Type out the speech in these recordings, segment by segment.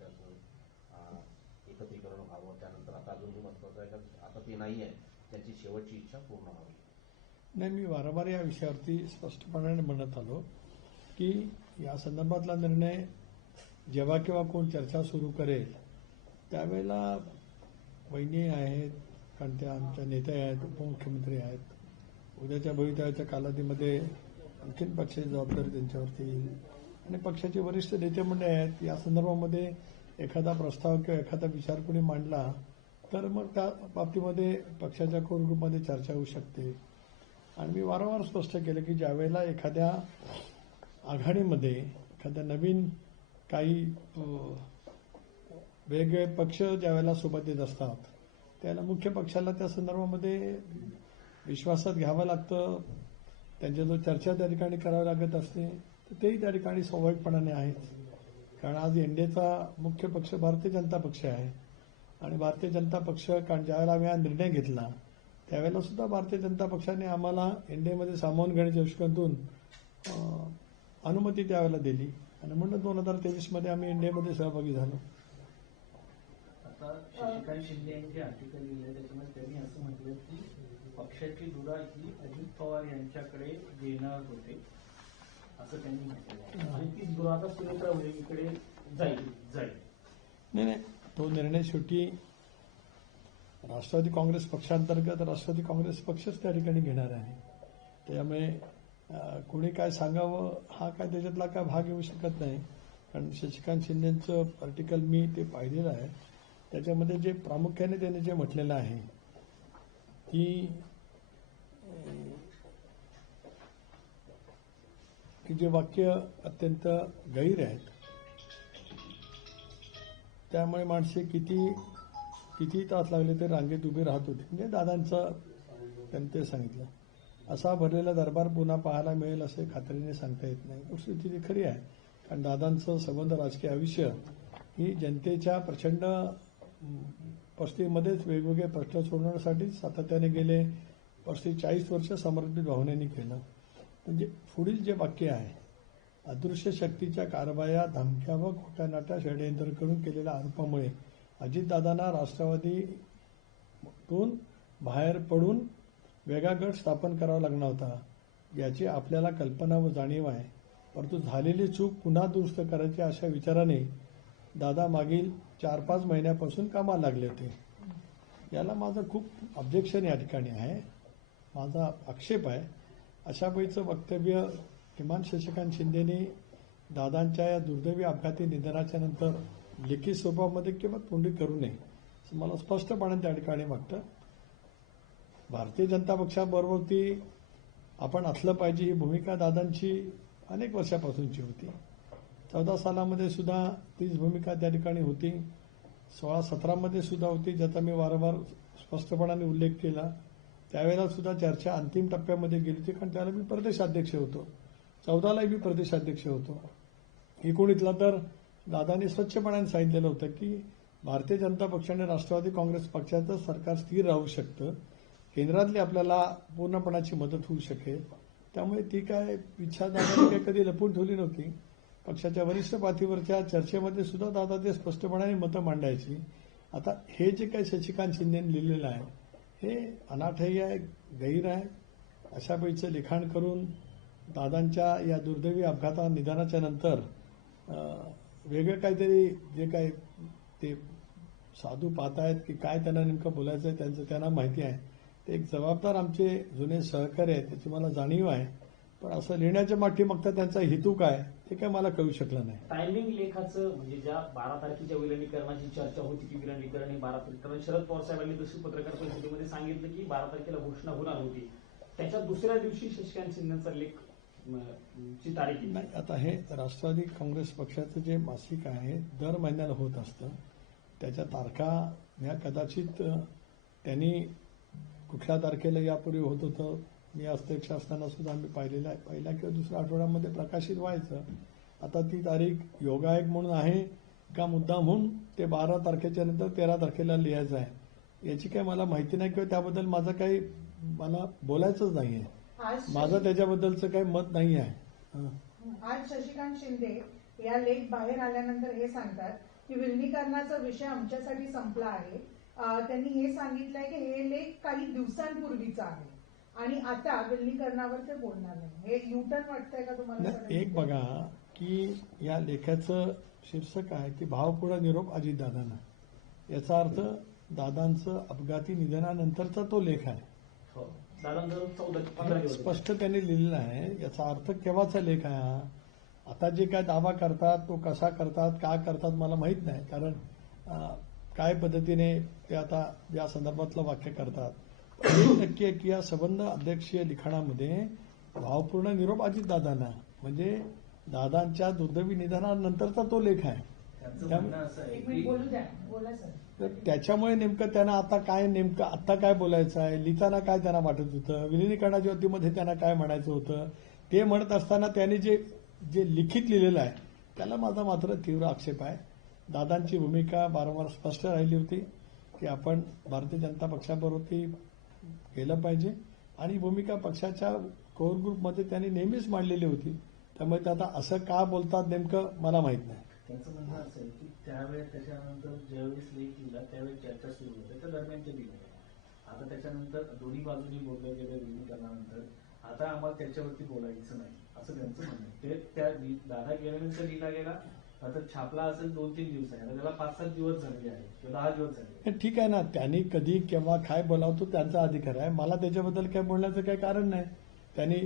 पक्षाचं एकत्रीकरण व्हावं, त्यानंतर आता अजूनही महत्वाचं आहे का आता ते नाही आहे, त्यांची शेवटची इच्छा पूर्ण व्हावी? नाही, मी वारंवार या विषयावरती स्पष्टपणाने म्हणत आलो की या संदर्भातला निर्णय जेव्हा केव्हा कोण चर्चा सुरू करेल त्यावेळेला वहिनी आहेत, कारण त्या आमच्या नेत्या आहेत, उपमुख्यमंत्री आहेत, उद्याच्या भवितव्याच्या कालावधीमध्ये आणखीन पक्षाची जबाबदारी त्यांच्यावरती येईल आणि पक्षाचे वरिष्ठ नेते मंडळी आहेत. या संदर्भामध्ये एखादा प्रस्ताव किंवा एखादा विचार कोणी मांडला तर मग त्या बाबतीमध्ये पक्षाच्या कोर ग्रुपमध्ये चर्चा होऊ शकते. आणि मी वारंवार स्पष्ट केलं की ज्यावेळेला एखाद्या आघाडीमध्ये एखाद्या नवीन काही वेगवेगळे पक्ष ज्यावेळेला सोबत येत असतात त्याला मुख्य पक्षाला त्या संदर्भामध्ये विश्वासात घ्यावं लागतं, त्यांच्या जो चर्चा त्या ठिकाणी करावी लागत असते तर तेही त्या ठिकाणी स्वाभाविकपणाने आहेच. कारण आज एनडीएचा मुख्य पक्ष भारतीय जनता पक्ष आहे आणि भारतीय जनता पक्ष कारण ज्यावेळेला आम्ही हा निर्णय घेतला त्यावेळेला सुद्धा भारतीय जनता पक्षाने आम्हाला एनडीएमध्ये सामावून घेण्याच्या दृष्टिकोनातून अनुमती त्यावेळेला दिली आणि म्हणून 2023 मध्ये आम्ही एनडीएमध्ये सहभागी झालो. आता शशिकांत शिंदे यांनी जे आर्टिकल लिहिलं त्याच्यामध्ये त्यांनी असं म्हटलं की पक्षाची धुरा ही अजित पवार यांच्याकडे देणार होते असं त्यांनी म्हटलं आहे आणि ती धुरा आता सुरेखा वहिनीकडे जाईल. नाही, तो निर्णय शेवटी राष्ट्रवादी काँग्रेस पक्षांतर्गत राष्ट्रवादी काँग्रेस पक्षच त्या ठिकाणी घेणार आहे. त्यामुळे कोणी काय सांगावं हा काय त्याच्यातला काय भाग येऊ शकत नाही. कारण शशिकांत शिंदेचं आर्टिकल मी ते पाहिलेलं आहे. त्याच्यामध्ये जे प्रामुख्याने त्याने जे म्हटलेलं आहे की जे वाक्य अत्यंत गैर आहेत त्यामुळे माणसे किती तास लागले ते रांगेत उभे राहत होते. म्हणजे दादांचं त्यांनी ते सांगितलं. असा भरलेला दरबार पुन्हा पाहायला मिळेल असे खात्रीने सांगता येत नाही. गोष्ट ती खरी आहे. कारण दादांचं संबंध राजकीय आयुष्य ही जनतेच्या प्रचंड परिस्थितीमध्येच वेगवेगळे प्रश्न सोडवण्यासाठी सातत्याने गेले 35-40 वर्ष समर्पित भावनेने केलं. म्हणजे पुढील जे वाक्य आहे अदृश्य शक्तीच्या कारवाया, धमक्या व खोट्या नाट्या षडयंत्र करून केलेल्या आरोपामुळे अजितदादांना राष्ट्रवादीतून बाहेर पडून वेगळा गट स्थापन करावा लागणार होता याची आपल्याला कल्पना व जाणीव आहे. परंतु झालेली चूक पुन्हा दुरुस्त करायची अशा विचाराने दादा मागील 4-5 महिन्यापासून कामाला लागले होते. याला माझं खूप ऑब्जेक्शन या ठिकाणी आहे, माझा आक्षेप आहे. अशा पैचं वक्तव्य किमान शशिकांत शिंदेने दादांच्या या दुर्दैवी अपघाती निधनाच्या नंतर लेखी स्वरूपामध्ये किंवा तोंडी करू नये असं मला स्पष्टपणे त्या ठिकाणी वाटतं. भारतीय जनता पक्षाबरोबरती आपण असलं पाहिजे ही भूमिका दादांची अनेक वर्षापासूनची होती. 14 सालामध्ये सुद्धा तीच भूमिका त्या ठिकाणी होती. 16-17 मध्ये सुद्धा होती, ज्याचा मी वारंवार स्पष्टपणाने उल्लेख केला. त्यावेळेला सुद्धा चर्चा अंतिम टप्प्यामध्ये गेली होती, कारण त्यावेळेला मी प्रदेशाध्यक्ष होतो. 14लाही मी प्रदेशाध्यक्ष होतो. 19ला तर दादांनी स्वच्छपणाने सांगितलेलं होतं की भारतीय जनता पक्षाने राष्ट्रवादी काँग्रेस पक्षाचं सरकार स्थिर राहू शकतं, केंद्रातली आपल्याला पूर्णपणाची मदत होऊ शकेल. त्यामुळे ती काय इच्छा दादांनी काही कधी लपून ठेवली नव्हती. पक्षाच्या वरिष्ठ पातळीवरच्या चर्चेमध्ये सुद्धा दादा ते स्पष्टपणाने मतं मांडायची. आता हे जे काही शशिकांत शिंदेने लिहिलेलं आहे हे अनाठही आहे, गैर आहे. अशा पैचं लिखाण करून दादांच्या या दुर्दैवी अपघाता निधनाच्या नंतर वेगळं काहीतरी जे काय ते साधू पाहतायत की काय त्यांना नेमकं बोलायचं आहे त्यांचं त्यांना माहिती आहे. ते एक जबाबदार आमचे जुने सहकारी आहेत त्याची मला जाणीव आहे. पण असं लिहिण्याच्या मागे मागता त्यांचा हेतू काय ते काय मला कळू शकलं नाही. टायमिंग लेखाचं म्हणजे ज्या 12 तारखेच्या विलिनीकरणाची चर्चा होती की विलिनीकरण हे 12 तारखेला शरद पवार साहेबांनी दुसरी पत्रकार परिषदेमध्ये सांगितलं की 12 तारखेला घोषणा होणार होती. त्याच्या दुसऱ्या दिवशी शशिकांत शिंदेचा लेख ची तारीख नाही. आता हे राष्ट्रवादी काँग्रेस पक्षाचं जे मासिक आहे दर महिन्याला होत असतं. त्याच्या तारखा ह्या कदाचित त्यांनी कुठल्या तारखेला यापूर्वी होत होतं मी अध्यक्ष असताना सुद्धा आम्ही पाहिलेलं आहे. पहिल्या किंवा दुसऱ्या आठवड्यामध्ये प्रकाशित व्हायचं. आता ती तारीख योगायोग म्हणून आहे का मुद्दा म्हणून ते 12 तारखेच्या नंतर 13 तारखेला लिहायचं आहे याची काही मला माहिती नाही किंवा त्याबद्दल माझं काही मला बोलायचंच नाही आहे. माझं त्याच्याबद्दलचं काही मत नाही आहे. आज शशिकांत शिंदे या लेख बाहेर आल्यानंतर हे सांगतात की विलिनीकरणाचा विषय आमच्यासाठी संपला आहे. त्यांनी हे सांगितलंय की हे लेख काही दिवसांपूर्वीचा आहे आणि आता विलिनीकरणावर ते बोलणार नाही. हे युटर्न वाटतंय का तुम्हाला? एक बघा की या लेखाचं शीर्षक आहे की भावपूर्ण निरोप अजितदादांना. याचा अर्थ दादांचं अपघाती निधनानंतरचा तो लेख आहे. हो. दादांचं 14-15 दिवस स्पष्ट त्यांनी लिहिलेलं आहे. याचा अर्थ केव्हाचा लेख आहे हा? आता जे काय दावा करतात तो कसा करतात, का करतात मला माहित नाही. कारण काय पद्धतीने ते आता या संदर्भातलं वाक्य करतात. 1% आहे की या संबंध अध्यक्षीय लिखाणामध्ये भावपूर्ण निरोप अजितदादांना म्हणजे दादांच्या दुर्दैवी निधनानंतरचा तो लेख आहे. त्यांचं म्हणणं असं आहे एक मिनिट की बोलू द्या. बोला सर. तर त्याच्यामुळे नेमकं त्यांना आता काय बोलायचं आहे, लिहिताना काय त्यांना वाटत होतं, विलिनीकरणाच्या वतीमध्ये त्यांना काय म्हणायचं होतं, ते म्हणत असताना त्यांनी जे लिखित लिहिलेलं आहे त्याला माझा मात्र तीव्र आक्षेप आहे. दादांची भूमिका वारंवार स्पष्ट राहिली होती की आपण भारतीय जनता पक्षाबरोबर केलं पाहिजे आणि भूमिका पक्षाच्या कोर ग्रुपमध्ये त्यांनी नेहमीच मांडलेली होती. त्यामुळे ते आता असं का बोलतात नेमकं मला माहित नाही. त्यांचं म्हणणं असं आहे की त्यावेळेस त्याच्यानंतर ज्यावेळेस लेख लिहिला त्यावेळेस चर्चा सुरू होते त्या दरम्यान ते लिहिले. आता त्याच्यानंतर दोन्ही बाजूनी बोललं गेलं विलिनीकरणानंतर. आता आम्हाला त्याच्यावरती बोलायचं नाही असं त्यांचं म्हणणं आहे. ते त्या दादा गेल्यानंतर लिहिला गेला. आता छापला असेल 2-3 दिवस आहे. आता त्याला 5-7 दिवस झालेले आहेत किंवा 10 दिवस झाले. ठीक आहे ना, त्यांनी कधी केव्हा काय बोलावं तो त्यांचा अधिकार आहे. मला त्याच्याबद्दल काय बोलण्याचं काही कारण नाही. त्यांनी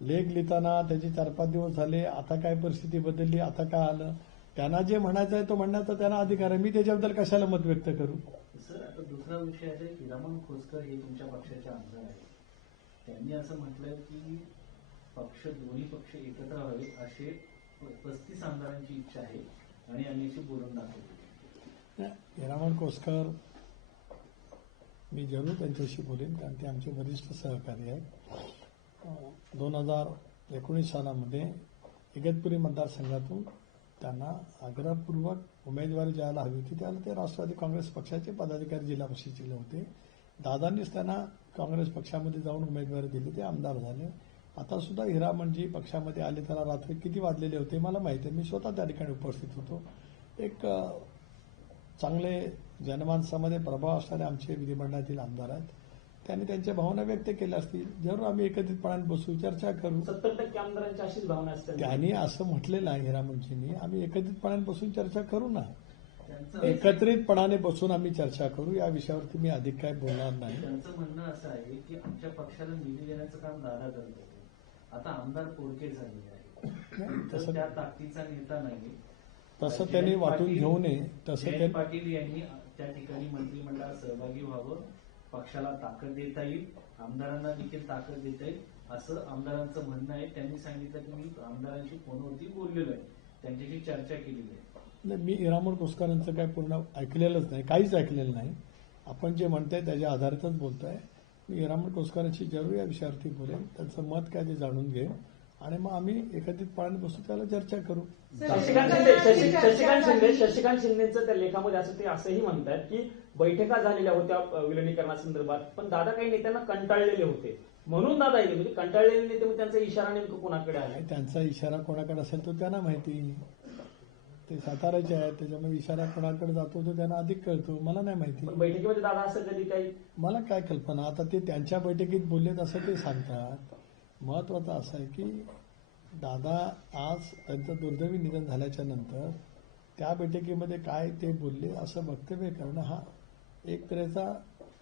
लेख लिहिताना त्याचे 4-5 दिवस झाले, आता काय परिस्थिती बदलली, आता काय आलं, त्यांना जे म्हणायचं आहे तो म्हणण्याचा त्यांना अधिकार आहे. मी त्याच्याबद्दल कशाला मत व्यक्त करू? सर आता दुसरा विषय आहे हिरामण खोसकर हे तुमच्या पक्षाचे आमदार आहेत. त्यांनी असं म्हटलंय की दोन्ही पक्ष एकत्र व्हावे असे 35 आमदारांची इच्छा आहे आणि आम्ही अशी बोलून दाखवली. हिरामण खोसकर मी जरूर त्यांच्याशी बोलेन कारण ते आमचे वरिष्ठ सहकारी आहेत. 2019 सालामध्ये इगतपुरी मतदारसंघातून त्यांना आग्रहपूर्वक उमेदवारी ज्याला हवी होती त्याला ते राष्ट्रवादी काँग्रेस पक्षाचे पदाधिकारी जिल्हा परिषदेचे होते. दादांनीच त्यांना काँग्रेस पक्षामध्ये जाऊन उमेदवारी दिली, ते आमदार झाले. आता सुद्धा हिरामणजी पक्षामध्ये आले, त्याला रात्री किती वाजलेले होते मला माहिती आहे. मी स्वतः त्या ठिकाणी उपस्थित होतो. एक चांगले जनमानसामध्ये प्रभाव असणारे आमचे विधिमंडळातील आमदार आहेत. त्यांनी त्यांच्या भावना व्यक्त केल्या असतील. जरूर आम्ही एकत्रितपणाने बसू, चर्चा करू. 70% आमदारांची अशीच भावना असते. त्यांनी असं म्हटलेलं आहे हिरामणजींनी, आम्ही एकत्रितपणाने बसून चर्चा करू ना. त्यांचं एकत्रितपणाने बसून आम्ही चर्चा करू. या विषयावरती मी अधिक काय बोलणार नाही. त्यांचं म्हणणं असं आहे की आमच्या पक्षाला निधी देण्याचं काम दादा करत होते. आता आमदार पोरके झालेले आहेत. तर त्या ताकदीचा नेता नाही. तसं त्यांनी वाटून घेऊ नये. तसं जयंत त्यांनी पाटील यांनी त्या ठिकाणी मंत्रिमंडळात सहभागी व्हावं. पक्षाला ताकद देता येईल, आमदारांना देखील ताकद देता येईल असं आमदारांचं म्हणणं आहे. त्यांनी सांगितलं की मी आमदारांशी फोनवरती बोललेलो आहे, त्यांच्याशी चर्चा केलेली आहे. मी हिरामण खोसकरांचं काय पूर्ण ऐकलेलंच नाही, काहीच ऐकलेलं नाही. आपण जे म्हणताय त्याच्या आधारितच बोलतोय. मी हिरामण खोसकरांशी जरूर या विषयावरती बोलेन, त्यांचं मत काय ते जाणून घेईन आणि मग आम्ही एकत्रितपणे बसू, त्याला चर्चा करू. शशिकांत शिंदेचं त्या लेखामध्ये असं ते असंही म्हणतात की बैठका झालेल्या होत्या विलिनीकरणासंदर्भात, पण दादा काही नेत्यांना कंटाळलेले होते म्हणून दादा येते. म्हणजे कंटाळलेले नेते मग त्यांचा इशारा नेमकं कोणाकडे आहे? त्यांचा इशारा कोणाकडे असेल तो त्यांना माहिती. ते साताऱ्याचे आहेत, त्याच्यामुळे इशारा कोणाकडे जातो तो त्यांना अधिक कळतो. मला नाही माहिती. बैठकीमध्ये दादा असं कधी काही मला काय कल्पना. आता ते त्यांच्या बैठकीत बोललेत असं ते सांगतात. महत्वाचं असं आहे की दादा आज त्यांचं दुर्दैवी निधन झाल्याच्या नंतर त्या बैठकीमध्ये काय ते बोलले असं वक्तव्य करणं हा एक तऱ्हेचा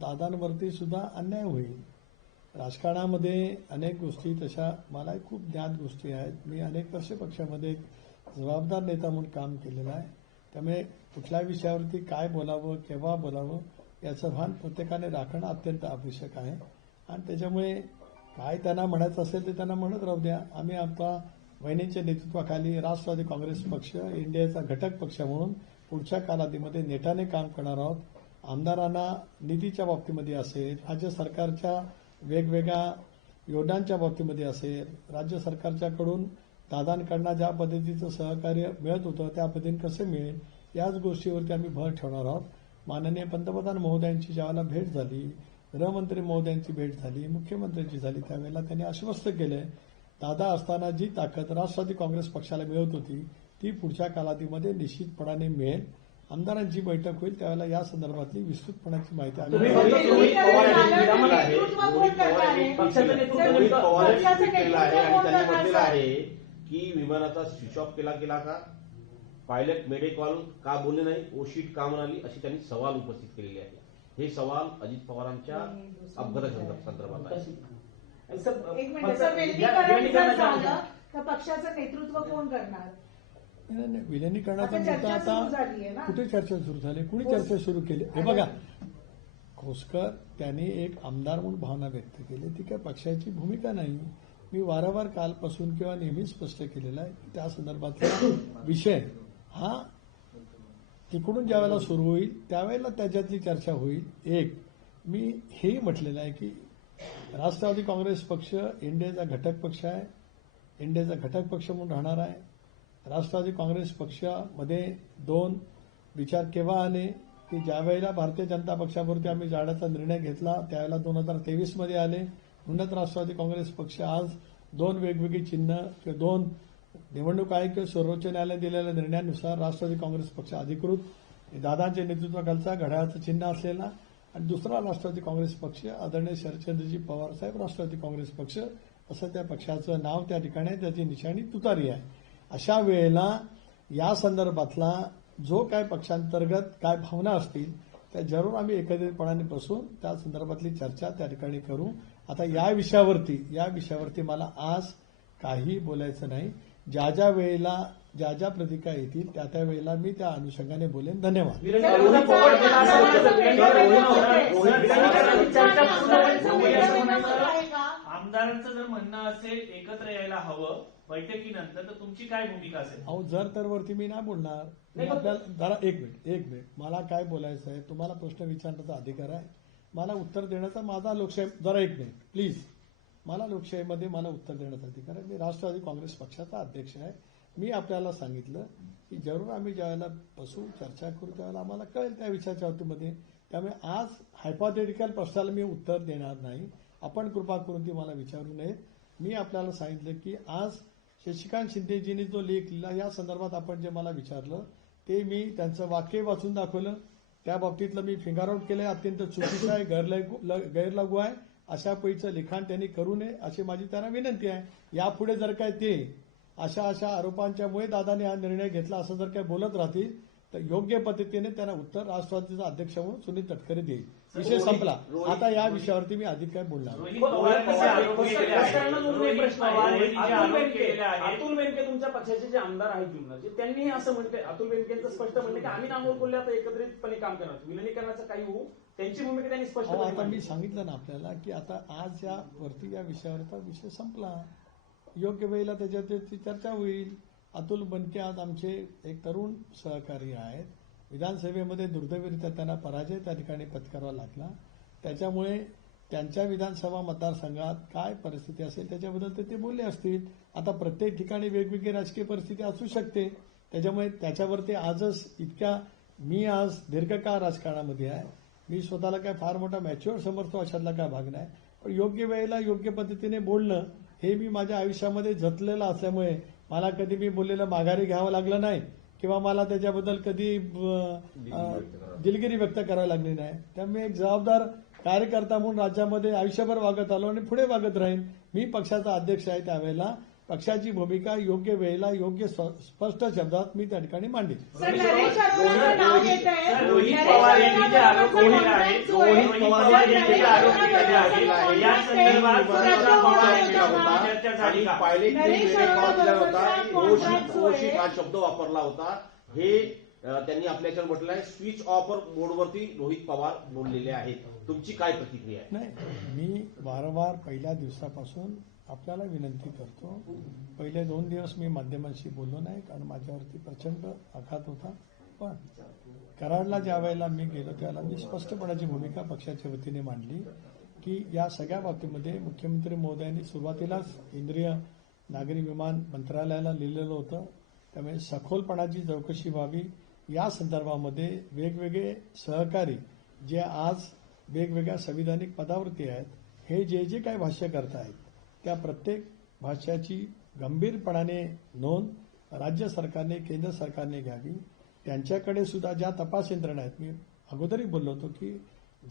दादांवरती सुद्धा अन्याय होईल. राजकारणामध्ये अनेक गोष्टी तशा मला खूप ज्ञात गोष्टी आहेत. मी अनेक वर्ष पक्षामध्ये एक जबाबदार नेता म्हणून काम केलेलं आहे. त्यामुळे कुठल्या विषयावरती काय बोलावं, केव्हा बोलावं याचं भान प्रत्येकाने राखणं अत्यंत आवश्यक आहे. आणि त्याच्यामुळे काय त्यांना म्हणायचं असेल ते त्यांना म्हणत राहू द्या. आम्ही आमच्या वहिनींच्या नेतृत्वाखाली राष्ट्रवादी काँग्रेस पक्ष इंडियाचा घटक पक्ष म्हणून पुढच्या कालावधीमध्ये नेटाने काम करणार आहोत. आमदारांना निधीच्या बाबतीमध्ये असेल, राज्य सरकारच्या वेगवेगळ्या योजनांच्या बाबतीमध्ये असेल, राज्य सरकारच्याकडून दादांकडनं ज्या पद्धतीचं सहकार्य मिळत होतं त्या पद्धतीने कसं मिळेल याच गोष्टीवरती आम्ही भर ठेवणार आहोत. माननीय पंतप्रधान महोदयांची ज्यावेळेला भेट झाली, गृहमंत्री महोदयांची भेट झाली, मुख्यमंत्र्यांची झाली, त्यावेळेला त्यांनी आश्वस्त केलंय दादा असताना जी ताकद राष्ट्रवादी काँग्रेस पक्षाला मिळत होती ती पुढच्या कालावधीमध्ये निश्चितपणाने मिळेल. आमदारांची बैठक होईल त्यावेळेला या संदर्भातली विस्तृतपणाची माहिती तुम्ही आम्ही बघितलं रोहित पवार यांनी नेतृत्व आहे. कोण करणार आहे? पक्षाचं नेतृत्व रोहित नेमकं- पवार यांनी पक्षाचं ट्विट केलं आहे आणि नेतृत्व त्यांनी कोण म्हटलेलं करणार? आहे की विमानाचा स्विच ऑफ केला का, पायलट मेडे कॉल का बोलले नाही, ओशीट का म्हणाली, अशी त्यांनी सवाल उपस्थित केलेले आहे. हे सवाल अजित पवारांच्या अपघाताच्या संदर्भात आहे. सर, एक मिनिट फक्त सर, या विलीनीकरण जर विलीनीकरणाच्या झालं तर पक्षाचं नेतृत्व कोण करणार? नाही, विलिनीकरणाचा आता मुद्दा चर्चा आता सुरू झालीये ना. कुठे चर्चा सुरू झाली, कुणी चर्चा सुरू केली? हे बघा, खोसकर त्यांनी एक आमदार म्हणून भावना व्यक्त केली, ती काय पक्षाची भूमिका नाही. मी वारंवार कालपासून किंवा नेहमी स्पष्ट केलेला आहे की त्या संदर्भातला विषय हा तिकडून ज्यावेळेला सुरू होईल त्यावेळेला त्याच्यातली चर्चा होईल. एक मी हेही म्हटलेलं आहे की राष्ट्रवादी काँग्रेस पक्ष इंडियाचा घटक पक्ष आहे, इंडियाचा घटक पक्ष म्हणून राहणार आहे. राष्ट्रवादी काँग्रेस पक्षामध्ये दोन विचार केव्हा आले की ज्या वेळेला भारतीय जनता पक्षावरती आम्ही जाण्याचा निर्णय घेतला त्यावेळेला 2023 मध्ये आले. उन्नत राष्ट्रवादी काँग्रेस पक्ष आज दोन वेगवेगळी चिन्ह किंवा दोन निवडणूक आयोग किंवा सर्वोच्च न्यायालयाने दिलेल्या निर्णयानुसार राष्ट्रवादी काँग्रेस पक्ष अधिकृत दादांच्या नेतृत्वाखालचा घड्याळाचं चिन्ह असलेला आणि दुसरा राष्ट्रवादी काँग्रेस पक्ष आदरणीय शरदचंद्रजी पवार साहेब राष्ट्रवादी काँग्रेस पक्ष असं त्या पक्षाचं नाव त्या ठिकाणी आहे, त्याची निशाणी तुतारी आहे. अशा वेळेला या संदर्भातला जो काय पक्षांतर्गत काय भावना असतील त्या जरूर आम्ही एकत्रितपणाने बसून त्या संदर्भातली चर्चा त्या ठिकाणी करू. आता या विषयावरती मला आज काही बोलायचं नाही. ज्या ज्या वेळेला ज्या ज्या प्रतिका येतील त्या त्या वेळेला मी त्या अनुषंगाने बोलेन. धन्यवाद. रोहित पवार गेला असं म्हणतात. विलीनीकरणाची चर्चा पूर्णपणे थांबली असं म्हणायचं. आमदारांचं जर म्हणणं असेल एकत्र यायला हवं बैठकीनंतर, तर तुमची काय भूमिका असेल? अहो जर तर वरती मी नाही बोलणार. नाही, आपल्याला जरा एक मिनिट मला काय बोलायचं आहे, तुम्हाला प्रश्न विचारण्याचा अधिकार आहे, मला उत्तर देण्याचा माझा लोकशाही जरा एक मिनिट प्लीज. मला लोकशाहीमध्ये मला उत्तर देण्याचा अधिकार आहे. मी राष्ट्रवादी काँग्रेस पक्षाचा अध्यक्ष आहे. मी आपल्याला सांगितलं की जरूर आम्ही ज्यावेळेला बसू चर्चा करू त्यावेळेला आम्हाला कळेल त्या विषयाच्या बाबतीमध्ये. त्यामुळे आज हायपोथेटिकल प्रश्नाला मी उत्तर देणार नाही. आपण कृपा करून ती मला विचारू नये. मी आपल्याला सांगितलं की आज शशिकांत शिंदेजींनी जो लेख लिहिला या संदर्भात आपण जे मला विचारलं ते मी त्यांचं वाक्य वाचून दाखवलं. त्या बाबतीतलं मी फिंगर आउट केलंय, अत्यंत चुकीचं आहे, गैरलागू आहे. अशा पैचं लिखाण त्यांनी करू नये अशी माझी त्यांना विनंती आहे. यापुढे जर काय ते अशा आरोपांच्यामुळे दादाने हा निर्णय घेतला असं जर काय बोलत राहतील तर योग्य पद्धतीने त्यांना उत्तर राष्ट्रवादीचा अध्यक्ष म्हणून सुनील तटकरे देईल. विषय संपला. आता या विषयावरती मी अधिक काय बोलणार नाही. रोहित पवारांनी जे आरोप केलेले आहेत, रोहित पवार यांनी जे आरोप केलेले आहेत, अतुल बेनके तुमच्या पक्षाचे जे आमदार आहेत जुन्नरचे त्यांनी असं म्हणते, अतुल बेनकेंचं स्पष्ट म्हणणं की आम्ही नामोल बोलले आता एकत्रितपणे काम करणार, विलिनीकरणाचं काही होऊ, त्यांची भूमिका त्यांनी स्पष्ट अहो, आता मी सांगितलं ना आपल्याला की आता आज या वरती या विषयावरचा विषय संपला. योग्य वेळेला त्याच्यावरती चर्चा होईल. अतुल बेनके आज आमचे एक तरुण सहकारी आहेत. विधानसभेमध्ये दुर्दैवरित्या त्यांना पराजय त्या ठिकाणी पत्करावा लागला. त्याच्यामुळे त्यांच्या विधानसभा मतदारसंघात काय परिस्थिती असेल त्याच्याबद्दल ते बोलले असतील. आता प्रत्येक ठिकाणी वेगवेगळी राजकीय परिस्थिती असू शकते. त्याच्यामुळे त्याच्यावरती आजच मी आज दीर्घकाळ राजकारणामध्ये आहे. मी स्वतःला काय फार मोठा मॅच्युअर समजतो अशातला काय भाग नाही. पण योग्य वेळेला योग्य पद्धतीने बोलणं हे मी माझ्या आयुष्यामध्ये जतलेलं असल्यामुळे मला कधी मी बोललेलं माघारी घ्यावं लागलं नाही किंवा मला त्याच्याबद्दल कधी दिलगिरी व्यक्त करावी लागली नाही. त्यामुळे एक जबाबदार कार्यकर्ता म्हणून राज्यामध्ये आयुष्यभर वागत आलो आणि पुढे वागत राहीन. मी पक्षाचा अध्यक्ष आहे. त्यावेळेला पक्षाची भूमिका योग्य वेळेला योग्य स्पष्ट शब्दात मी त्या ठिकाणी मांडेन. सर, नरेश अरोराचं नाव येत आहे. सर, रोहित नरेश पवार यांनी जे आरोप अरोराचं केलेले आहेत, contract जो आहे, रोहित पवार यांनी जे आरोप केलेले आहेत, या संदर्भात सुरक्षा पवार चर्चा झाली का? पायलट नरेश मेडे कॉल दिला होता, अरोराबरोबरचा contract जो आहे, ओशीट हा शब्द वापरला होता. हे त्यांनी आपल्या याच्यावर म्हटलं आहे स्विच ऑफ मोडवरती रोहित पवार बोललेले आहेत. तुमची काय प्रतिक्रिया आहे? नाही, मी वारंवार पहिल्या दिवसापासून आपल्याला विनंती करतो. पहिले 2 दिवस मी माध्यमांशी बोललो नाही कारण माझ्यावरती प्रचंड आघात होता. पण कराडला ज्या वेळेला मी गेलो त्यावेळेला मी स्पष्टपणाची भूमिका पक्षाच्या वतीने मांडली की या सगळ्या बाबतीमध्ये मुख्यमंत्री महोदयांनी सुरुवातीलाच केंद्रीय नागरी विमान मंत्रालयाला लिहिलेलं होतं. त्यामुळे सखोलपणाची चौकशी व्हावी. या संदर्भामध्ये वेगवेगळे सहकारी जे आज वेगवेगळ्या संविधानिक पदावरती आहेत हे जे काही भाष्य करतायत त्या प्रत्येक भाष्याची गंभीरपणाने नोंद राज्य सरकारने केंद्र सरकारने घ्यावी. त्यांच्याकडे सुद्धा ज्या तपास यंत्रणा आहेत, मी अगोदरही बोललो होतो की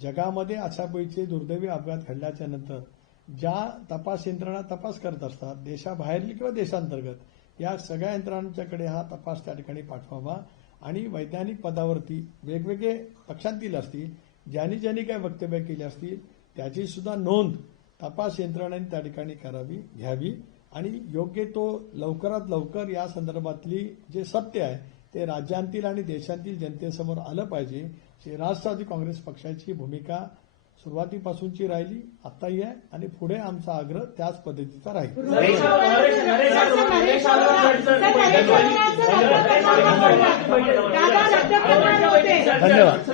जगामध्ये अशा पैकी दुर्दैवी अपघात घडल्याच्या नंतर ज्या तपास यंत्रणा तपास करत असतात, देशाबाहेरील किंवा देशांतर्गत, या सगळ्या यंत्रणांच्याकडे हा तपास त्या ठिकाणी पाठवावा आणि वैज्ञानिक पदावरती वेगवेगळे पक्षांतील असतील, ज्यांनी ज्यांनी काय वक्तव्य केली असतील त्याची सुद्धा नोंद तपास यंत्रणांनी त्या ठिकाणी घ्यावी आणि योग्य तो लवकरात लवकर या संदर्भातली जे सत्य आहे ते राज्यांतील आणि देशांतील जनतेसमोर आलं पाहिजे. ही राष्ट्रवादी काँग्रेस पक्षाची भूमिका सुरुवातीपासूनची राहिली, आताही आहे आणि पुढे आमचा आग्रह त्याच पद्धतीचा राहील. धन्यवाद.